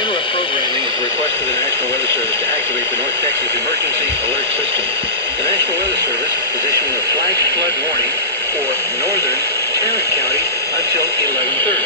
interrupt programming at the request of the National Weather Service to activate the North Texas Emergency Alert System. The National Weather Service is issuing a flash flood warning for northern Tarrant County until 11:30.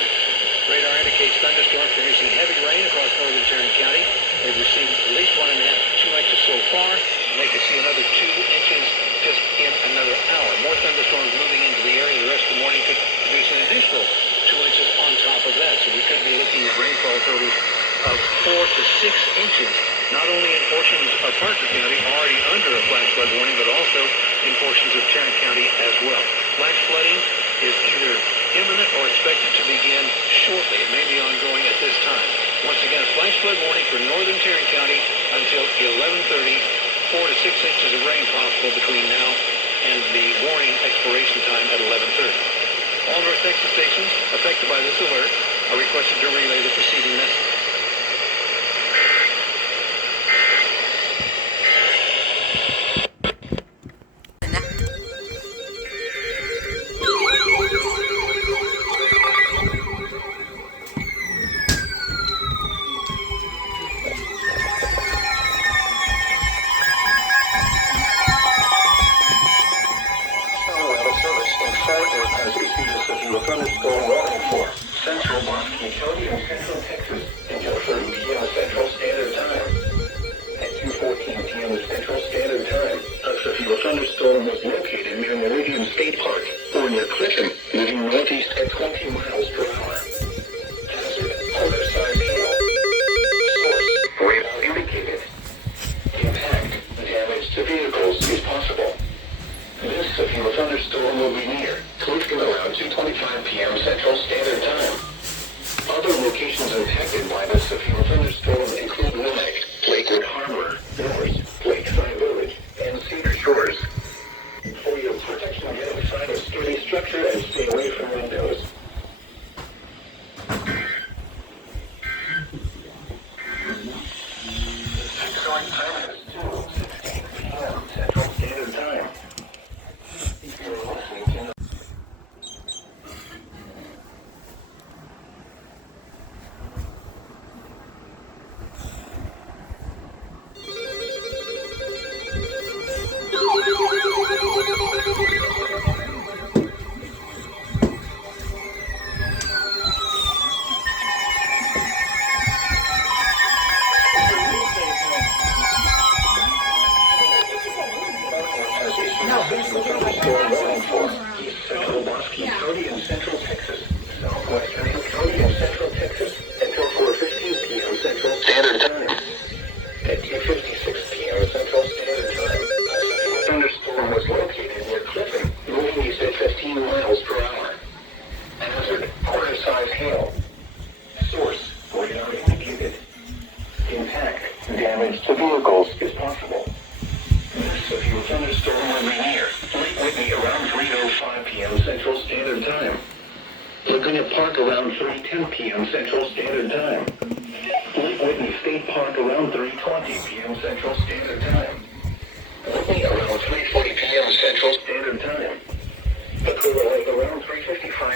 Radar indicates thunderstorms producing heavy rain across northern Tarrant County. They've received at least 1.5 to 2 inches so far, and they could see another 2 inches just in another hour. More thunderstorms moving into the area the rest of the morning could produce an additional 2 inches on top of that. So we could be looking at rainfall totals of 4 to 6 inches, not only in portions of Parker County already under a flash flood warning, but also in portions of Tarrant County as well. Flash flooding is either imminent or expected to begin shortly. It may be ongoing at this time. Once again, a flash flood warning for northern Tarrant County until 11:30. 4 to 6 inches of rain possible between now and the warning expiration time at 11:30. All North Texas stations affected by this alert are requested to relay the preceding message. Thunderstorm warning for Central Boston County and Central Texas until 30 p.m. Central Standard Time. At 2:14 p.m. Central Standard Time, a severe thunderstorm was located near Meridian State Park or near Clinton, moving northeast at 20 miles per hour. Hazard: quarter-size hail. Source: radar indicated. Impact: damage to vehicles is possible. This severe thunderstorm will be near Clifton around 2:25 p.m. Central Standard Time. Other locations impacted by this severe thunderstorm include Wilmette, Lakewood Harbor, North, Lakeside Village, and Cedar Shores. For your protection, get outside a sturdy structure and stay away from windows. Current time is 2:16 p.m. Central Standard Time. You're listening to Central Boston County and Central Texas, Southwestern County and Central Texas, until 4:15 p.m. Central Standard Time. At 2:56 p.m. Central Standard Time, a severe thunderstorm was located near Clifton, moving east at 15 miles per hour. Hazard: quarter-size hail. Source: radar indicated. Impact: damage to vehicles is possible. This severe thunderstorm will be near Lake Whitney around 3:05 p.m. Central Standard Time. Laguna Park around 3:10 p.m. Central Standard Time. Lake Whitney State Park around 3:20 p.m. Central Standard Time. Whitney around 3:40 p.m. Central Standard Time. Laguna Lake around 3:55